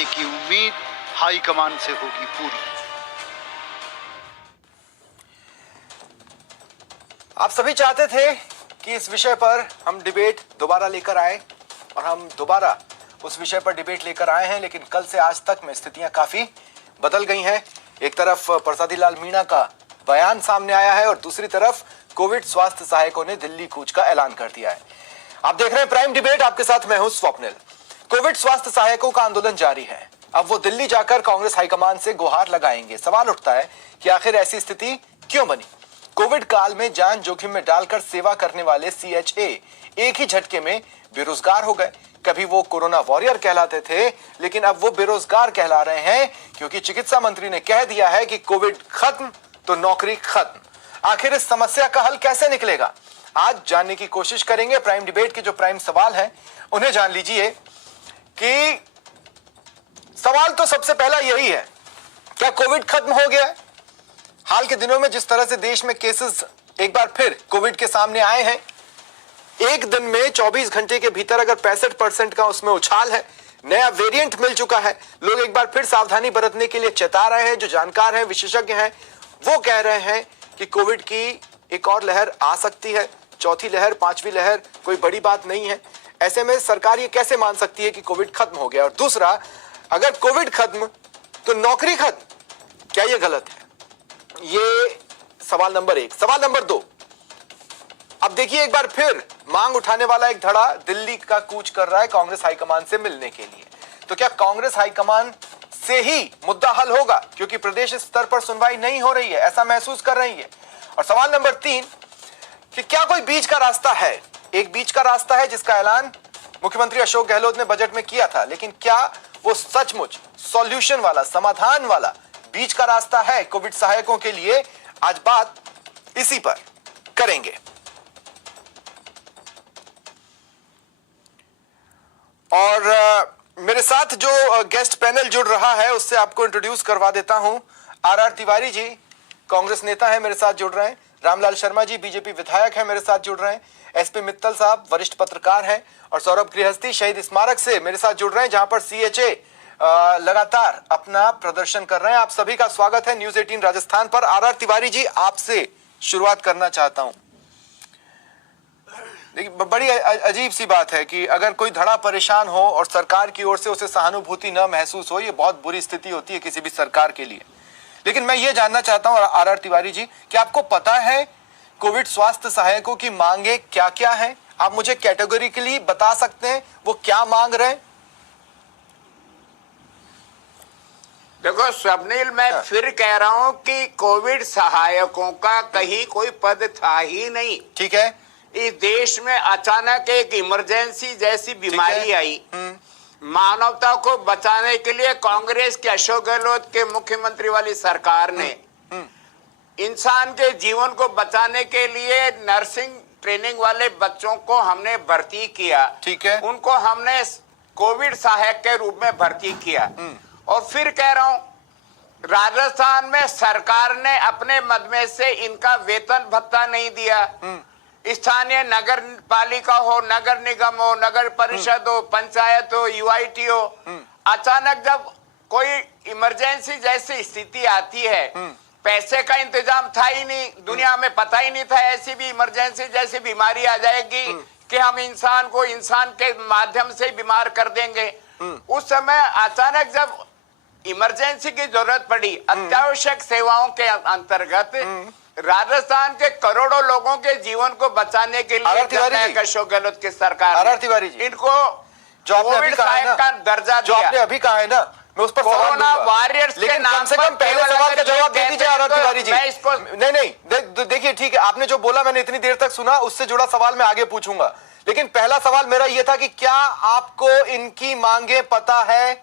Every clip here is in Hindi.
ऐसे की उम्मीद हाईकमान से होगी पूरी। आप सभी चाहते थे कि इस विषय पर हम डिबेट दोबारा लेकर आए और हम दोबारा उस विषय पर डिबेट लेकर आए हैं, लेकिन कल से आज तक में स्थितियां काफी बदल गई हैं। एक तरफ प्रसादी लाल मीणा का बयान सामने आया है और दूसरी तरफ कोविड स्वास्थ्य सहायकों ने दिल्ली कूच का ऐलान कर दिया है। आप देख रहे हैं प्राइम डिबेट, आपके साथ मैं हूं स्वप्निल। कोविड स्वास्थ्य सहायकों का आंदोलन जारी है। अब वो दिल्ली जाकर कांग्रेस हाईकमान से गुहार लगाएंगे। सवाल उठता है कि आखिर ऐसी स्थिति क्यों बनी। कोविड काल में जान जोखिम में डालकर सेवा करने वाले सीएचए एक ही झटके में बेरोजगार हो गए। कभी वो कोरोना वॉरियर कहलाते थे, लेकिन अब वो बेरोजगार कहला रहे हैं क्योंकि चिकित्सा मंत्री ने कह दिया है कि कोविड खत्म तो नौकरी खत्म। आखिर इस समस्या का हल कैसे निकलेगा, आज जानने की कोशिश करेंगे। प्राइम डिबेट के जो प्राइम सवाल हैं उन्हें जान लीजिए कि सवाल तो सबसे पहला यही है, क्या कोविड खत्म हो गया है? हाल के दिनों में जिस तरह से देश में केसेस एक बार फिर कोविड के सामने आए हैं, एक दिन में 24 घंटे के भीतर अगर 65% का उसमें उछाल है, नया वेरिएंट मिल चुका है। लोग एक बार फिर सावधानी बरतने के लिए चेता रहे हैं। जो जानकार हैं, विशेषज्ञ हैं, वो कह रहे हैं कि कोविड की एक और लहर आ सकती है। चौथी लहर, पांचवी लहर कोई बड़ी बात नहीं है। ऐसे में सरकार ये कैसे मान सकती है कि कोविड खत्म हो गया? और दूसरा, अगर कोविड खत्म तो नौकरी खत्म, क्या ये गलत है? ये सवाल नंबर एक। सवाल नंबर दो, अब देखिए एक बार फिर मांग उठाने वाला एक धड़ा दिल्ली का कूच कर रहा है कांग्रेस हाईकमान से मिलने के लिए। तो क्या कांग्रेस हाईकमान से ही मुद्दा हल होगा? क्योंकि प्रदेश स्तर पर सुनवाई नहीं हो रही है, ऐसा महसूस कर रही है। और सवाल नंबर तीन, कि क्या कोई बीच का रास्ता है? एक बीच का रास्ता है जिसका ऐलान मुख्यमंत्री अशोक गहलोत ने बजट में किया था, लेकिन क्या वो सचमुच सॉल्यूशन वाला, समाधान वाला बीच का रास्ता है कोविड सहायकों के लिए? आज बात इसी पर करेंगे। और मेरे साथ जो गेस्ट पैनल जुड़ रहा है उससे आपको इंट्रोड्यूस करवा देता हूं। आर तिवारी जी कांग्रेस नेता है, मेरे साथ जुड़ रहे हैं। रामलाल शर्मा जी बीजेपी विधायक है, मेरे साथ जुड़ रहे हैं। एसपी मित्तल साहब वरिष्ठ पत्रकार हैं। और सौरभ गृहस्थी शहीद स्मारक से मेरे साथ जुड़ रहे हैं, जहां पर सीएचए लगातार अपना प्रदर्शन कर रहे हैं। आप सभी का स्वागत है न्यूज 18 राजस्थान पर। आर तिवारी जी, आपसे शुरुआत करना चाहता हूं। देखिए, बड़ी अजीब सी बात है कि अगर कोई धड़ा परेशान हो और सरकार की ओर से उसे सहानुभूति न महसूस हो, ये बहुत बुरी स्थिति होती है किसी भी सरकार के लिए। लेकिन मैं ये जानना चाहता हूं आर तिवारी जी, कि आपको पता है कोविड स्वास्थ्य सहायकों की मांगे क्या क्या हैं? आप मुझे कैटेगोरिकली बता सकते हैं वो क्या मांग रहे हैं? देखो स्वप्निल, मैं फिर कह रहा हूं कि कोविड सहायकों का कहीं कोई पद था ही नहीं। ठीक है। इस देश में अचानक एक इमरजेंसी जैसी बीमारी आई। मानवता को बचाने के लिए कांग्रेस के अशोक गहलोत के मुख्यमंत्री वाली सरकार ने इंसान के जीवन को बचाने के लिए नर्सिंग ट्रेनिंग वाले बच्चों को हमने भर्ती किया। ठीक है। उनको हमने कोविड सहायक के रूप में भर्ती किया। और फिर कह रहा हूं, राजस्थान में सरकार ने अपने मद में से इनका वेतन भत्ता नहीं दिया। स्थानीय नगर पालिका हो, नगर निगम हो, नगर परिषद हो, पंचायत हो, यूआईटी हो, अचानक जब कोई इमरजेंसी जैसी स्थिति आती है, पैसे का इंतजाम था ही नहीं, दुनिया में पता ही नहीं था ऐसी भी इमरजेंसी जैसी बीमारी आ जाएगी कि हम इंसान को इंसान के माध्यम से बीमार कर देंगे। उस समय अचानक जब इमरजेंसी की जरूरत पड़ी, अत्यावश्यक सेवाओं के अंतर्गत राजस्थान के करोड़ों लोगों के जीवन को बचाने के लिए अशोक गहलोत की सरकार तिवारी जी, इनको जो आपने अभी कहा है ना, का दर्जा जो आपने अभी कहा है ना, मैं उस पर कोरोना वॉरियर्स के नाम कम से कम पहले सवाल का जवाब दे दीजिए आर तिवारी जी। इसको नहीं, देखिए ठीक है, आपने जो बोला मैंने इतनी देर तक सुना, उससे जुड़ा सवाल मैं आगे पूछूंगा। लेकिन पहला सवाल मेरा यह था कि क्या आपको इनकी मांगे पता है?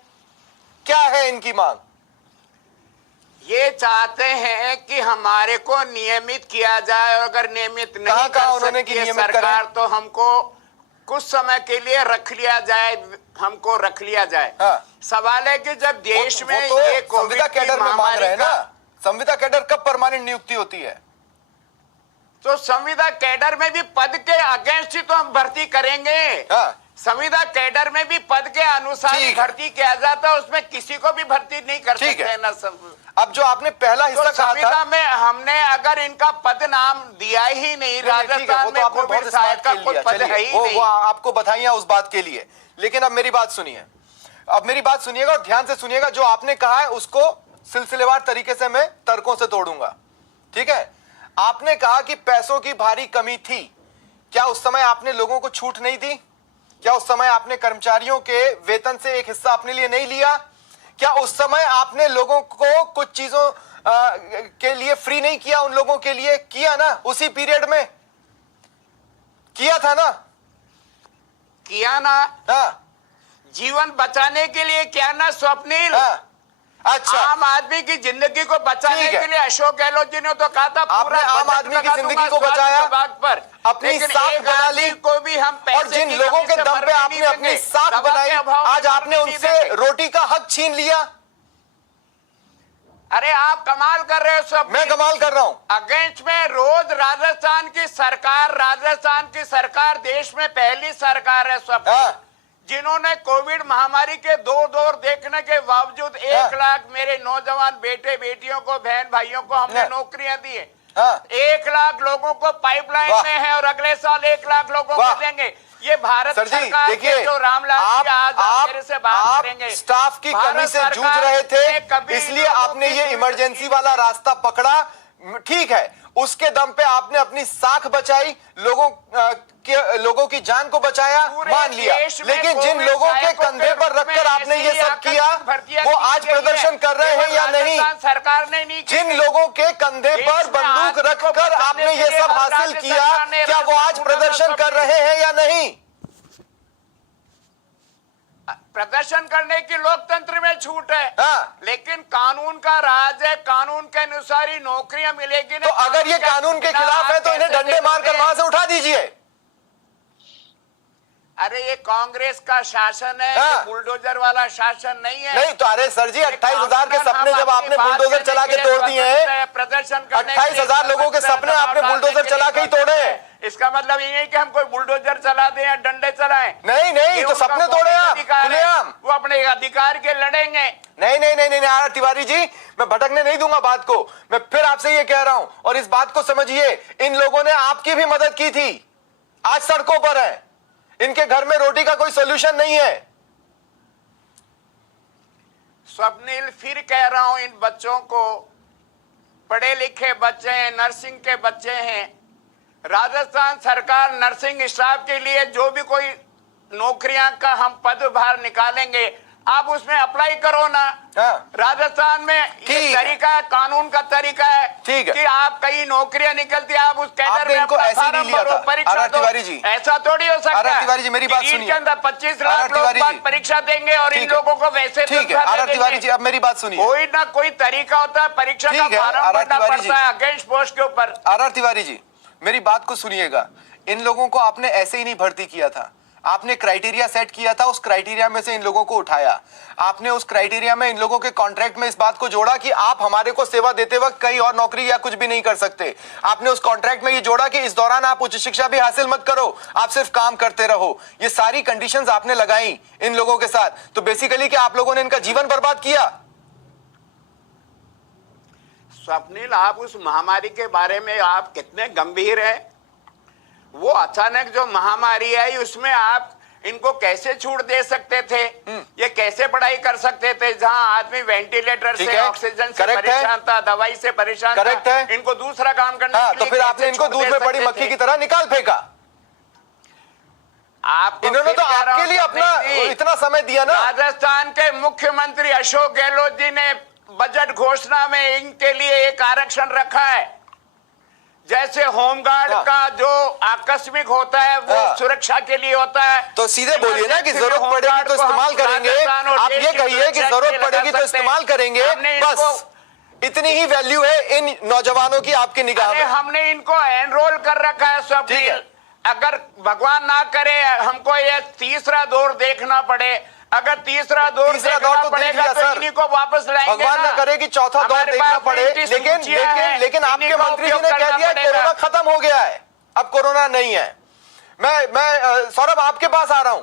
क्या है इनकी मांग? ये चाहते हैं कि हमारे को नियमित किया जाए, और अगर नियमित नहीं कर सकती है सरकार तो हमको कुछ समय के लिए रख लिया जाए, हमको रख लिया जाए। हाँ। सवाल है कि जब देश में तो ये कोविड संविदा कैडर में मांग रहे हैं ना, संविदा कैडर कब परमानेंट नियुक्ति होती है? तो संविदा कैडर में भी पद के अगेंस्ट ही तो हम भर्ती करेंगे। हाँ। संविदा कैडर में भी पद के अनुसार ही ठीक है। भर्ती किया जाता है, उसमें किसी को भी भर्ती नहीं कर ठीक सकते है। ना सब। अब जो आपने पहला तो हिस्सा कहा संविदा था, में हमने अगर इनका पद नाम दिया ही नहीं, ठीक है, राजस्थान वो तो में आपने कोविड बहुत सहायक स्मार्ट का खेल कोई लिया, पद है चलिए, ही वो नहीं। आपको बधाइयां उस बात के लिए। लेकिन अब मेरी बात सुनिए, अब मेरी बात सुनिएगा और ध्यान से सुनिएगा। जो आपने कहा है उसको सिलसिलेवार तरीके से मैं तर्कों से तोड़ूंगा, ठीक है। आपने कहा कि पैसों की भारी कमी थी। क्या उस समय आपने लोगों को छूट नहीं दी? क्या उस समय आपने कर्मचारियों के वेतन से एक हिस्सा अपने लिए नहीं लिया? क्या उस समय आपने लोगों को कुछ चीजों के लिए फ्री नहीं किया? उन लोगों के लिए किया ना, उसी पीरियड में किया था ना? किया ना, हाँ जीवन बचाने के लिए क्या ना स्वप्निल। हाँ, अच्छा। आम आदमी की जिंदगी को बचाने ठीक है। के लिए अशोक गहलोत जी ने तो कहा था पूरा आपने आम बजट आदमी की लगा जिंदगी दूंगा को स्वास्थ्य बचाया, विभाग पर, अपनी लेकिन साख एक बना ली, आदमी को भी हम पैसे और जिन की लोगों कमी के से दम पे मरने आपने नहीं अपनी देंगे, साख दवा के बनाई, अभाव में आज आपने मरने नहीं उनसे देंगे। रोटी का हक छीन लिया। अरे आप कमाल कर रहे हो सब। मैं कमाल कर रहा हूं। अगेंस्ट में रोज राजस्थान की सरकार देश में पहली सरकार है सब, हाँ। जिन्होंने कोविड महामारी के 2 दौर देखने के बावजूद 1 लाख मेरे नौजवान बेटे बेटियों को, बहन भाइयों को हमने हाँ। नौकरियां दी है। हाँ। 1 लाख लोगों को पाइपलाइन वाह। में है और अगले साल 1 लाख लोगों वाह। को देंगे। ये भारत सर जी सरकार देखिए, के जो रामलाल जी आज आप मेरे से बात आप करेंगे, स्टाफ की भारत कमी से जूझ सरकार रहे ने थे, कभी इसलिए लोगों आपने की ये सुविधा इमरजेंसी की वाला रास्ता पकड़ा, ठीक है। उसके दम पे आपने अपनी साख बचाई, लोगों की जान को बचाया, पूरे मान लिया। देश में लेकिन जिन कोविड लोगों के सहायकों कंधे के पर रूप में रखकर आपने ये ऐसी सब किया, भर्तियां वो की आज गई है। प्रदर्शन कर रहे हैं या केवल नहीं? राजस्थान सरकार ने नहीं की जिन गई। लोगों के कंधे देश पर में बंदूक आदमी को रखकर बचाने आपने के ये लिए सब हासिल राज्य किया, सरकार ने क्या वो आज राजस्थान प्रदर्शन कर रहे हैं या नहीं? प्रदर्शन करने की लोकतंत्र में छूट है, हाँ। लेकिन कानून का राज है, कानून के अनुसार ही नौकरियां मिलेगी। तो अगर ये कानून के खिलाफ है तो इन्हें डंडे मारकर वहां से उठा दीजिए। अरे ये कांग्रेस का शासन है, हाँ। ये बुलडोजर वाला शासन नहीं है। नहीं तो अरे सर जी 28,000 के सपने जब आपने बुलडोजर चला के तोड़ दिए हैं, प्रदर्शन 28,000 लोगों के सपने आपने बुलडोजर चला के ही तोड़े हैं। इसका मतलब ये नहीं कि हम कोई बुलडोजर चला दें या डंडे चलाएं। नहीं नहीं, तो सपने तोड़े आप खुलेआम। वो अपने अधिकार के लड़ेंगे। नहीं नहीं नहीं नहीं आर तिवारी जी, मैं भटकने नहीं दूंगा बात को। मैं फिर आपसे ये कह रहा हूं, और इस बात को समझिए, इन लोगों ने आपकी भी मदद की थी, आज सड़कों पर है, इनके घर में रोटी का कोई सोल्यूशन नहीं है। स्वप्निल फिर कह रहा हूं, इन बच्चों को, पढ़े लिखे बच्चे हैं, नर्सिंग के बच्चे हैं, राजस्थान सरकार नर्सिंग स्टाफ के लिए जो भी कोई नौकरियां का हम पदभार निकालेंगे, आप उसमें अप्लाई करो ना। हाँ। राजस्थान में ये तरीका है, कानून का तरीका है, ठीक है कि आप कई नौकरियां निकलती है, आप उस कैडर में इनको अपना ऐसे ही फार्म नहीं लिया भरो, था। परीक्षा आर दो। तिवारी जी, ऐसा थोड़ी हो सकता आर तिवारी जी मेरी बात नीट सुनिए। के अंदर 25 आर लाख लोग तिवारी बाद जी, परीक्षा देंगे और इन लोगों को वैसे ठीक है। आर तिवारी जी अब मेरी बात सुनिए। कोई ना कोई तरीका होता है, परीक्षा का फार्म भरना पड़ता है अगेंस्ट पोस्ट के ऊपर। आर तिवारी जी मेरी बात को सुनिएगा, इन लोगों को आपने ऐसे ही नहीं भर्ती किया था, आपने क्राइटेरिया सेट किया था, उस क्राइटेरिया में से इन लोगों को उठाया। आपने उस क्राइटेरिया में इन लोगों के कॉन्ट्रैक्ट में इस बात को जोड़ा कि आप हमारे को सेवा देते वक्त कहीं और नौकरी या कुछ भी नहीं कर सकते। आपने उस कॉन्ट्रैक्ट में ये जोड़ा कि इस दौरान आप उच्च शिक्षा भी हासिल मत करो, आप सिर्फ काम करते रहो। ये सारी कंडीशंस आपने लगाई इन लोगों के साथ, तो बेसिकली क्या आप लोगों ने इनका जीवन बर्बाद किया? स्वप्निल, आप उस महामारी के बारे में आप कितने गंभीर हैं? वो अचानक जो महामारी आई उसमें आप इनको कैसे छूट दे सकते थे? ये कैसे पढ़ाई कर सकते थे? जहां आदमी वेंटिलेटर से, ऑक्सीजन से परेशान था, दवाई से परेशान था, इनको दूसरा काम करने के लिए तो फिर आपने इनको दूध में पड़ी मक्खी की तरह निकाल फेंका। इन्होंने तो आपके लिए अपना इतना समय दिया ना। राजस्थान के मुख्यमंत्री अशोक गहलोत जी ने बजट घोषणा में इनके लिए एक आरक्षण रखा है। जैसे होमगार्ड का जो आकस्मिक होता है वो सुरक्षा के लिए होता है, तो सीधे बोलिए ना कि जरूरत पड़ेगी तो इस्तेमाल करेंगे। आप ये कहिए कि जरूरत पड़ेगी तो इस्तेमाल करेंगे, बस इतनी ही वैल्यू है इन नौजवानों की आपकी निगाह में। हमने इनको एनरोल कर रखा है सब। अगर भगवान ना करे हमको ये तीसरा दौर देखना पड़े, अगर तीसरा दौर तो पड़ेगा तो इन्हीं को वापस लाएंगे। भगवान ना करे कि चौथा दौर देखना पड़े, लेकिन आपके मंत्री जी ने कह दिया कोरोना खत्म हो गया है, अब कोरोना नहीं है। मैं सौरभ आपके पास आ रहा हूं,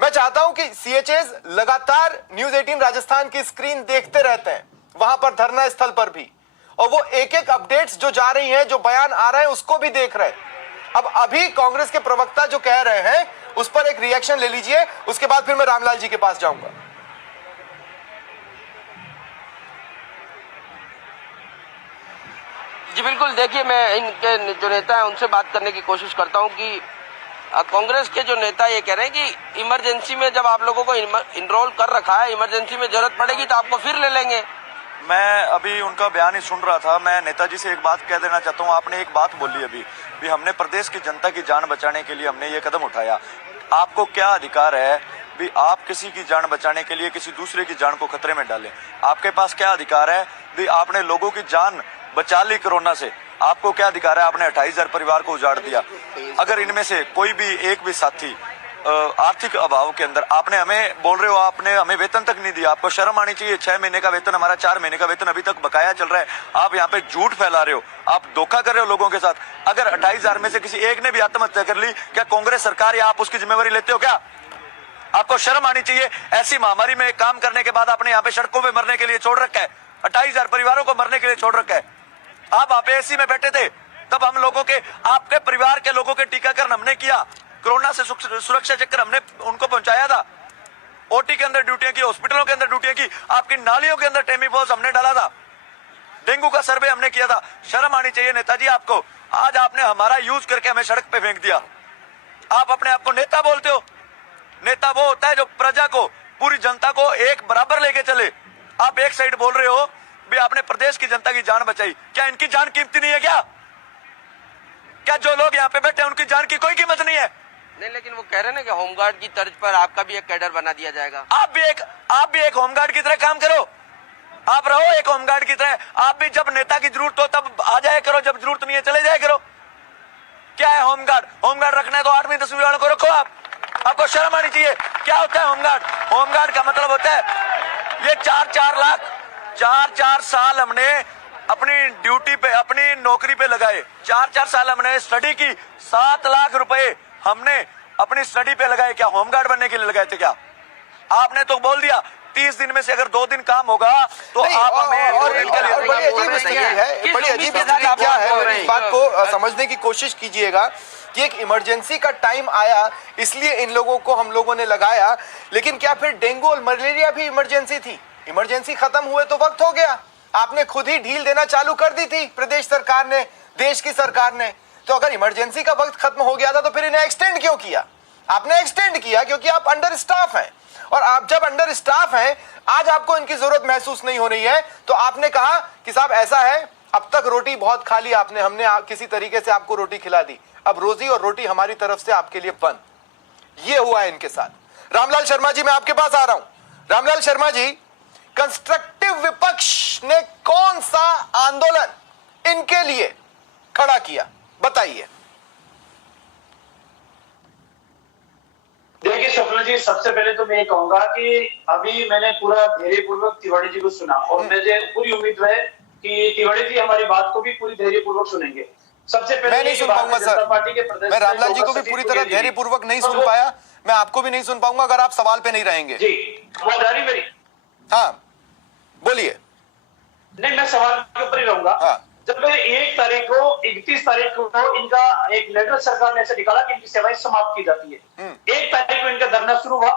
मैं चाहता हूं कि सीएचएस लगातार न्यूज 18 राजस्थान की स्क्रीन देखते रहते हैं, वहां पर धरना स्थल पर भी, और वो एक एक अपडेट्स जो जा रही हैं, जो बयान आ रहे हैं, उसको भी देख रहे हैं। अब अभी कांग्रेस के प्रवक्ता जो कह रहे हैं उस पर एक रिएक्शन ले लीजिए, उसके बाद फिर मैं रामलाल जी के पास जाऊंगा। जी बिल्कुल, देखिए मैं इनके जो नेता हैं उनसे बात करने की कोशिश करता हूं कि कांग्रेस के जो नेता ये कह रहे हैं कि इमरजेंसी में जब आप लोगों को इनरोल कर रखा है, इमरजेंसी में जरूरत पड़ेगी तो आपको फिर ले लेंगे। मैं अभी उनका बयान ही सुन रहा था। मैं नेताजी से एक बात कह देना चाहता हूँ। आपने एक बात बोली अभी भी, हमने प्रदेश की जनता की जान बचाने के लिए हमने ये कदम उठाया। आपको क्या अधिकार है भी आप किसी की जान बचाने के लिए किसी दूसरे की जान को खतरे में डालें? आपके पास क्या अधिकार है भी आपने लोगों की जान बचा ली कोरोना से? आपको क्या अधिकार है? आपने 28,000 परिवार को उजाड़ दिया। अगर इनमें से कोई भी एक भी साथी आर्थिक अभाव के अंदर, आपने हमें बोल रहे हो आपने हमें वेतन तक नहीं दिया, आपको शर्म आनी चाहिए। 6 महीने का वेतन हमारा 4 महीने का वेतन अभी तक बकाया चल रहा है। आप यहाँ पे झूठ फैला रहे हो, आप धोखा कर रहे हो लोगों के साथ। अगर 28,000 में से किसी एक ने भी आत्महत्या कर ली, क्या कांग्रेस सरकार या आप उसकी जिम्मेवारी लेते हो? क्या आपको शर्म आनी चाहिए? ऐसी महामारी में काम करने के बाद आपने यहाँ पे सड़कों पे मरने के लिए छोड़ रखा है, 28,000 परिवारों को मरने के लिए छोड़ रखा है। आप वहां पे एसी में बैठे थे, तब हम लोगों के, आपके परिवार के लोगों के टीकाकरण हमने किया, कोरोना से सुरक्षा चक्कर हमने उनको पहुंचाया था, ओटी के अंदर ड्यूटियां की, हॉस्पिटलों के अंदर ड्यूटियां की, आपकी नालियों के अंदर टेमीफॉस हमने डाला था, डेंगू का सर्वे हमने किया था। शर्म आनी चाहिए नेताजी आपको। आज आपने हमारा यूज करके हमें सड़क पे फेंक दिया। आप अपने आप को नेता बोलते हो? नेता वो होता है जो प्रजा को, पूरी जनता को एक बराबर लेके चले। आप एक साइड बोल रहे हो भी आपने प्रदेश की जनता की जान बचाई। क्या इनकी जान कीमती नहीं है? क्या जो लोग यहाँ पे बैठे हैं उनकी जान की कोई कीमत नहीं है? नहीं, लेकिन वो कह रहे हैं ना कि होमगार्ड की तर्ज पर आपका भी एक कैडर बना दिया जाएगा। आप भी एक होमगार्ड की तरह काम करो। आप रहो एक होमगार्ड की तरह। आप भी जब नेता की जरूरत हो तब आ जाया करो, जब जरूरत नहीं है चले जाया करो। क्या है होमगार्ड? होमगार्ड रखना है तो 8वीं 10वीं वालों को रखो। आपको शर्म आनी चाहिए। क्या होता है होमगार्ड? होमगार्ड का मतलब होता है ये 4-4 लाख 4-4 साल हमने अपनी ड्यूटी पे, अपनी नौकरी पे लगाए। 4-4 साल हमने स्टडी की, 7 लाख रुपए हमने अपनी स्टडी पे लगाए। क्या होमगार्ड बनने के लिए लगाए थे? क्या आपने तो बोल दिया 30 दिन में से अगर 2 दिन काम होगा तो आप हमें बड़ी अजीब स्थिति है, बड़ी अजीब स्थिति क्या है, मेरी इस बात को समझने की कोशिश कीजिएगा कि एक इमरजेंसी का टाइम आया इसलिए इन लोगों को हम लोगों ने लगाया, लेकिन क्या फिर डेंगू और मलेरिया भी इमरजेंसी थी? इमरजेंसी खत्म हुए तो वक्त हो गया। आपने खुद ही ढील देना चालू कर दी थी प्रदेश सरकार ने, देश की सरकार ने। तो अगर इमरजेंसी का वक्त खत्म हो गया था तो फिर इन्हें एक्सटेंड क्यों किया? आपने एक्सटेंड किया क्योंकि आप अंडर स्टाफ हैं, और आप जब अंडर स्टाफ हैं, आज आपको इनकी जरूरत महसूस नहीं हो रही है, तो आपने कहा कि साहब ऐसा है, अब तक रोटी बहुत खा ली आपने, हमने किसी तरीके से आपको रोटी खिला दी, अब रोजी और रोटी हमारी तरफ से आपके लिए बंद। ये हुआ है इनके साथ। रामलाल शर्मा जी, मैं आपके पास आ रहा हूं। रामलाल शर्मा जी, कंस्ट्रक्टिव विपक्ष ने कौन सा आंदोलन इनके लिए खड़ा किया, बताइए। देखिए स्वप्न जी, सबसे पहले तो मैं ये कहूंगा कि अभी मैंने पूरा धैर्यपूर्वक तिवारी जी को सुना और मुझे पूरी उम्मीद है कि तिवारी जी हमारी बात को भी पूरी धैर्यपूर्वक सुनेंगे। सबसे पहले मैं नहीं सुन पाऊंगा सर, मैं रामलाल जी को भी पूरी तरह धैर्यपूर्वक नहीं सुन पाया, मैं आपको भी नहीं सुन पाऊंगा अगर आप सवाल पे नहीं रहेंगे। जी आवाज मेरी? हाँ बोलिए। नहीं, मैं सवाल के ऊपर ही रहूंगा। हाँ। जब 1 तारीख को 31 तारीख को इनका एक लेटर सरकार ने ऐसे निकाला कि इनकी सेवाएं समाप्त की जाती है। 1 तारीख को इनका धरना शुरू हुआ।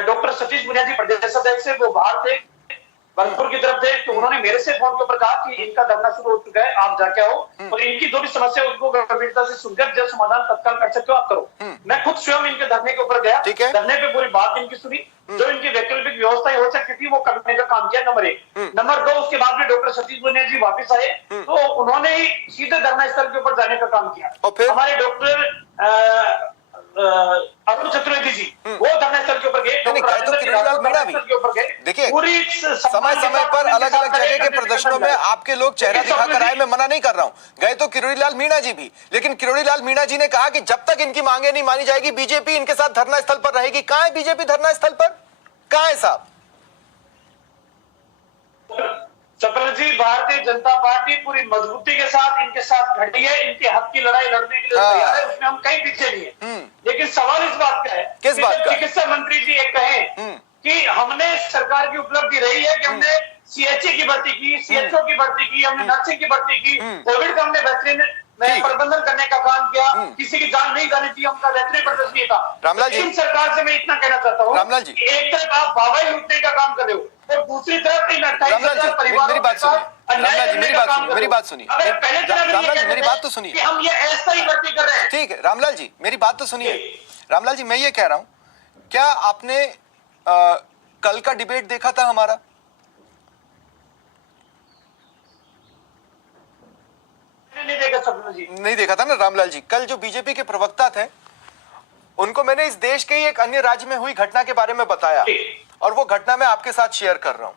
डॉक्टर सतीश मुनिया जी प्रदेश अध्यक्ष से, वो बाहर थे, भरतपुर की तरफ थे, तो उन्होंने मेरे से फोन के ऊपर कहा कि इनका धरना शुरू हो चुका है, आप जाके आओ और इनकी जो भी समस्या उनको गंभीरता से सुनकर जो समाधान तत्काल कर सकते हो आप करो। मैं खुद स्वयं इनके धरने के ऊपर गया, धरने पे पूरी बात इनकी सुनी, जो इनकी वैकल्पिक व्यवस्थाएं हो सकती थी वो करने का काम किया, नंबर 1। नंबर 2, उसके बाद में डॉक्टर सतीश मुनिया जी वापस आए तो उन्होंने ही सीधे धरना स्थल के ऊपर जाने का काम किया। हमारे डॉक्टर अरुण चतुर्वेदी जी वो धरना स्थल के ऊपर गए, देखिए समय समय पर अलग अलग जगह के प्रदर्शनों में आपके लोग चेहरा दिखाकर आए, मैं मना नहीं कर रहा हूं, गए तो किरोड़ी लाल मीणा जी भी, लेकिन किरोड़ी लाल मीणा जी ने कहा कि जब तक इनकी मांगे नहीं मानी जाएगी बीजेपी इनके साथ धरना स्थल पर रहेगी। कहां है बीजेपी धरना स्थल पर? कहां है साहब? चपल जी, भारतीय जनता पार्टी पूरी मजबूती के साथ इनके साथ खड़ी है, इनके हक की लड़ाई लड़ने के लिए तैयार है, उसमें हम कहीं पीछे नहीं है। लेकिन सवाल इस बात का है, किस बात का? चिकित्सा मंत्री जी ये कहें कि हमने सरकार की उपलब्धि रही है कि हमने सीएचसी की भर्ती की, सीएचओ की भर्ती की, हमने नर्सिंग की भर्ती की, कोविड का हमने बेहतरीन प्रबंधन करने का काम किया, किसी की जान नहीं जानी चाहिए, उनका बेहतरीन प्रदर्शन किया था। रामलाल जी, इन सरकार से मैं इतना कहना चाहता हूँ, रामलाल जी, एक तरफ आप वाहवाही लूटने का काम कर रहे हो और दूसरी तरफ इन 28,000 परिवारों मेरी बात सुनिए, रामलाल जी मेरी बात सुनिए, रामलाल जी मेरी बात तो सुनिए, हम ये ऐसा ही भर्ती कर रहे हैं। ठीक है रामलाल जी मेरी बात तो सुनिए। रामलाल जी मैं ये कह रहा हूं, क्या आपने कल का डिबेट देखा था हमारा? नहीं देखा सपना जी, नहीं देखा था ना रामलाल जी। कल जो बीजेपी के प्रवक्ता थे उनको मैंने इस देश के ही एक अन्य राज्य में हुई घटना के बारे में बताया और वो घटना मैं आपके साथ शेयर कर रहा हूं,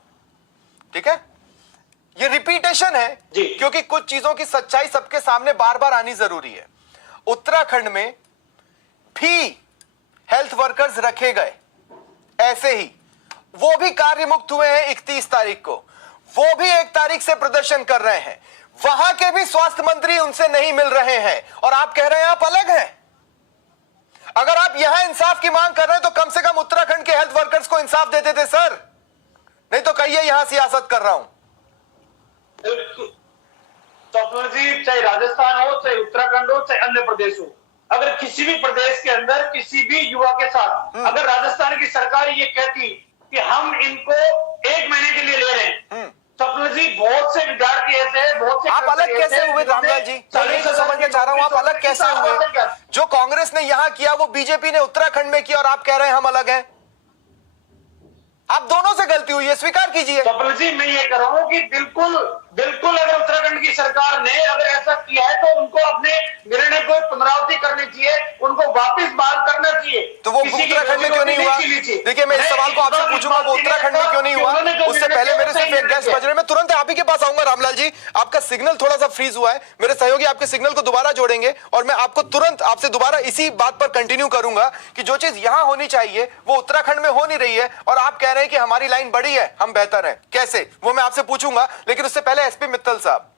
ठीक है? ये रिपीटेशन है क्योंकि कुछ चीजों की सच्चाई सबके सामने बार बार आनी जरूरी है। उत्तराखंड में भी हेल्थ वर्कर्स रखे गए ऐसे ही, वो भी कार्य मुक्त हुए हैं 31 तारीख को, वो भी 1 तारीख से प्रदर्शन कर रहे हैं, वहां के भी स्वास्थ्य मंत्री उनसे नहीं मिल रहे हैं और आप कह रहे हैं आप अलग हैं। अगर आप यहां इंसाफ की मांग कर रहे हैं तो कम से कम उत्तराखंड के हेल्थ वर्कर्स को इंसाफ देते थे सर, नहीं तो कहिए यहां सियासत कर रहा हूं। स्वप्न जी, चाहे राजस्थान हो, चाहे उत्तराखंड हो, चाहे अन्य प्रदेश हो, अगर किसी भी प्रदेश के अंदर किसी भी युवा के साथ अगर राजस्थान की सरकार ये कहती कि हम इनको 1 महीने के लिए ले रहे हैं, स्वप्न जी बहुत से विद्यार्थी ऐसे हैं, बहुत से आप अलग कैसे हुए रामलाल जी? मैं तो समझना चाह रहा हूं आप अलग कैसे हुए? जो कांग्रेस ने यहां किया वो बीजेपी ने उत्तराखंड में किया और आप कह रहे हैं हम अलग हैं। आप दोनों से गलती हुई है, स्वीकार कीजिए। स्वप्न जी मैं ये कह रहा हूं कि बिल्कुल अगर उत्तराखंड की सरकार ने अगर ऐसा किया है तो उनको अपने निर्णय को पुनरावृत्ति करनी चाहिए, उनको वापस बहाल करना चाहिए। तो वो उत्तराखंड में क्यों नहीं हुआ? देखिए मैं इस सवाल को आपसे पूछूंगा वो उत्तराखंड में क्यों नहीं हुआ? उससे पहले मेरे सिर्फ एक गेस्ट बज रहे, मैं तुरंत आप ही के पास आऊंगा। रामलाल जी आपका सिग्नल थोड़ा सा फ्रीज हुआ है, मेरे सहयोगी आपके सिग्नल को दोबारा जोड़ेंगे और मैं आपको तुरंत आपसे दोबारा इसी बात पर कंटिन्यू करूंगा कि जो चीज यहां होनी चाहिए वो उत्तराखंड में हो नहीं रही है और आप कह रहे हैं कि हमारी लाइन बड़ी है, हम बेहतर है, कैसे? वो मैं आपसे पूछूंगा, लेकिन उससे पहले एसपी मित्तल साहब,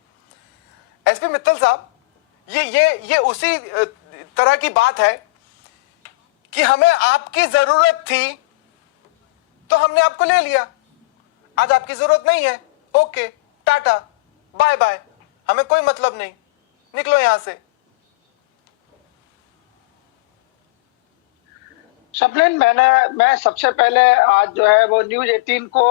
ये उसी तरह की बात है कि हमें आपकी जरूरत थी तो हमने आपको ले लिया, आज आपकी जरूरत नहीं है, ओके टाटा बाय बाय, हमें कोई मतलब नहीं, निकलो यहां से। स्वप्निल, मैं सबसे पहले आज जो है वो न्यूज 18 को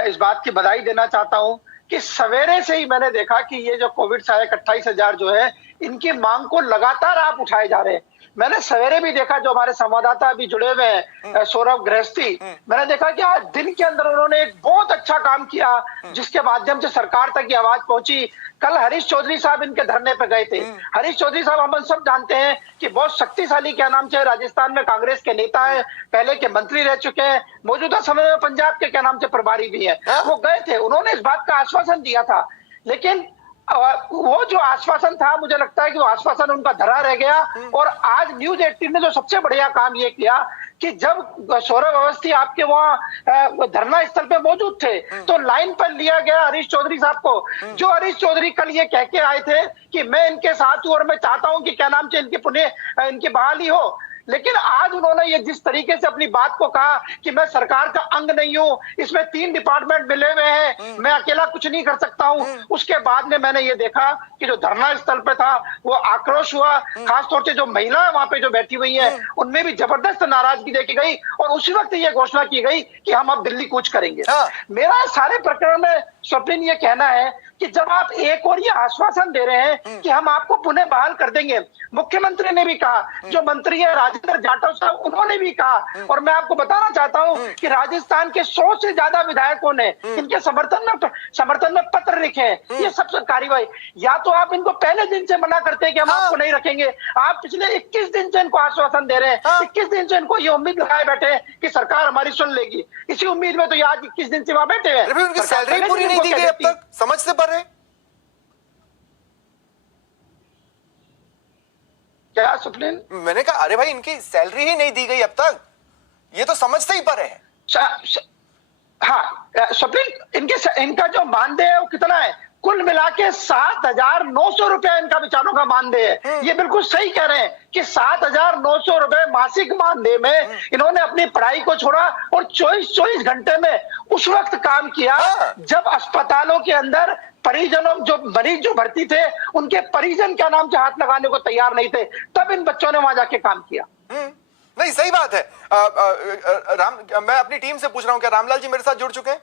इस बात की बधाई देना चाहता हूं कि सवेरे से ही मैंने देखा कि ये जो कोविड सहायक 28,000 जो है इनकी मांग को लगातार आप उठाए जा रहे हैं। मैंने सवेरे भी देखा, जो हमारे संवाददाता अभी जुड़े हुए हैं सौरभ गृहस्थी, मैंने देखा कि आज दिन के अंदर उन्होंने एक बहुत अच्छा काम किया जिसके माध्यम से सरकार तक ये आवाज पहुंची। कल हरीश चौधरी साहब इनके धरने पे गए थे। हरीश चौधरी साहब हम सब जानते हैं कि बहुत शक्तिशाली क्या नाम से राजस्थान में कांग्रेस के नेता है, पहले के मंत्री रह चुके हैं, मौजूदा समय में पंजाब के क्या नाम से प्रभारी भी है। वो गए थे, उन्होंने इस बात का आश्वासन दिया था, लेकिन वो जो आश्वासन था मुझे लगता है कि वो आश्वासन उनका धरा रह गया। और आज न्यूज 18 ने जो सबसे बढ़िया काम ये किया कि जब सौरभ अवस्थी आपके वहां धरना स्थल पे मौजूद थे तो लाइन पर लिया गया हरीश चौधरी साहब को, जो हरीश चौधरी कल ये कह के आए थे कि मैं इनके साथ हूं और मैं चाहता हूं कि क्या नाम से इनकी बहाली हो। लेकिन आज उन्होंने ये जिस तरीके से अपनी बात को कहा कि मैं सरकार का अंग नहीं हूं, इसमें 3 डिपार्टमेंट मिले हुए हैं, मैं अकेला कुछ नहीं कर सकता हूं, उसके बाद में मैंने ये देखा कि जो धरना स्थल पे था वो आक्रोश हुआ। खासतौर से जो महिलाएं वहां पे जो बैठी हुई हैं उनमें भी जबरदस्त नाराजगी देखी गई और उसी वक्त ये घोषणा की गई कि हम अब दिल्ली कूच करेंगे। मेरा सारे प्रकरण में स्वप्निल ये कहना है कि जब आप एक और ये आश्वासन दे रहे हैं कि हम आपको पुनः बहाल कर देंगे, मुख्यमंत्री ने भी कहा, जो मंत्री है राजेंद्र जाटव साहब उन्होंने भी कहा, और मैं आपको बताना चाहता हूं कि राजस्थान के 100 से ज्यादा विधायकों ने इनके समर्थन में पत्र लिखे हैं। ये सब कार्यवाही, या तो आप इनको पहले दिन से मना करते हैं कि हम आपको नहीं रखेंगे, आप पिछले 21 दिन से इनको आश्वासन दे रहे हैं, 21 दिन से इनको ये उम्मीद लगाए बैठे हैं कि सरकार हमारी सुन लेगी, इसी उम्मीद में तो ये आज 21 दिन से वहां बैठे हैं। उनकी सैलरी पूरी नहीं दी गई अब तक, समझ से परे क्या स्वप्निल? मैंने कहा अरे भाई इनकी सैलरी ही नहीं दी गई अब तक, ये तो समझ से ही परे है। हाँ स्वप्निल, इनका जो मानदेय है वो कितना है? कुल मिला के 7,900 रुपया इनका बेचारों का मानदेय है। ये बिल्कुल सही कह रहे हैं कि 7,900 रुपए मासिक मानदेय में इन्होंने अपनी पढ़ाई को छोड़ा और 24 घंटे में उस वक्त काम किया जब अस्पतालों के अंदर परिजनों, जो मरीज जो भर्ती थे, उनके परिजन क्या नाम से हाथ लगाने को तैयार नहीं थे, तब इन बच्चों ने वहां जाके काम किया। नहीं, सही बात है। मैं अपनी टीम से पूछ रहा हूं, क्या रामलाल जी मेरे साथ जुड़ चुके हैं?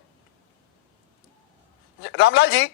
रामलाल जी।